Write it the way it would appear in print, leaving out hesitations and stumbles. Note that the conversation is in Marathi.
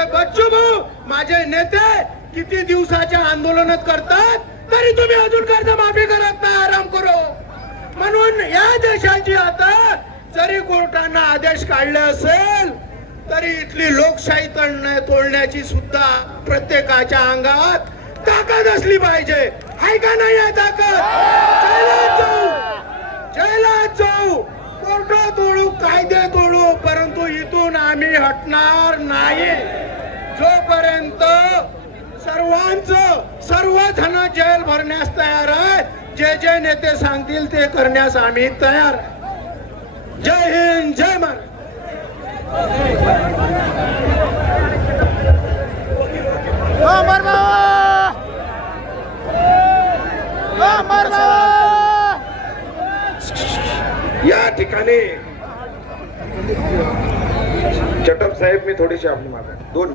माझे बच्चू भाऊ, माझे नेते किती दिवसाच्या आंदोलनात करतात, तरी तुम्ही अजून कर्जमाफी करत नाही. आराम करो. म्हणून या देशाची आता जरी कोर्टानं आदेश काढले असेल तरी इथली लोकशाही तोडण्याची सुद्धा प्रत्येकाच्या अंगात ताकद असली पाहिजे. आहे का नाही आहे ताकद? जैलात जाऊ, कोर्ट तोडू, कायदे तोडू, परंतु इथून आम्ही हटणार नाही. जोपर्यंत सर्वजण जेल भरण्यास तयार आहे, जे नेते सांगतील ते करण्यास आम्ही तयार आहे. जय हिंद, जय महाराष्ट्र. या ठिकाणी चटप साहेब, मी थोडीशी आपली मागा दोन